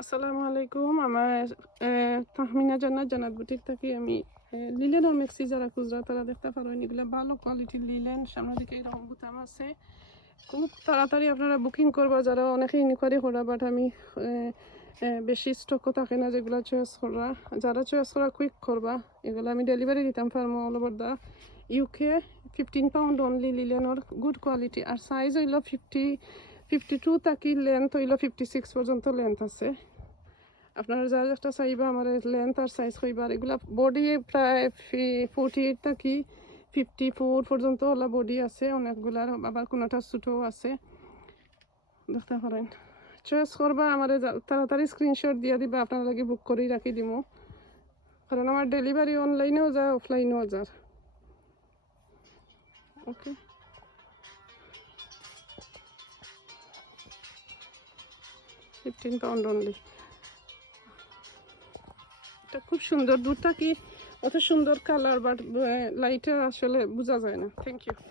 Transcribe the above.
আসসালামু আলাইকুম। আমার তাহমিনা জান্নাত জান্নাত বুটিক থেকে আমি লিলেনের মেক্সি যারা খুচরা তারা দেখতে পারেন, এগুলো ভালো কোয়ালিটির লিলেন। সামনের দিকে এরকম বুতাম আছে, খুব তাড়াতাড়ি আপনারা বুকিং করবা। যারা অনেকে ইনকোয়ারি করা, বাট আমি বেশি স্টকও থাকে না যেগুলো চয়েস করা। যারা চয়েস করা কুইক করবা, এগুলো আমি ডেলিভারি দিতাম ফার্মো all over the UK. 15 pound only লিলেনের, গুড কোয়ালিটি। আর সাইজ হইল 52 থাকি, লেন্থ হইল 56 পর্যন্ত লেন্থ আছে। আপনারা যারা একটা চাইবা আমার লেন্থ আর সাইজ হইবা। আর এগুলা বডি প্রায় 48 থাকি 54 পর্যন্ত ওলা বডি আছে অনেকগুলার, আবার কোনোটা ছোটো আছে। দেখতে পারেন, চয়েস করবা, আমার তাড়াতাড়ি স্ক্রিনশট দিয়ে দিবা, আপনার লাগে বুক করেই রাখি দিব। কারণ আমার ডেলিভারি অনলাইনেও যায়, অফলাইনেও যায়। ওকে, 15 পাউন্ড অনলি। এটা খুব সুন্দর, দূর থাকি অত সুন্দর কালার, বাট লাইটে আসলে বোঝা যায় না। Thank you.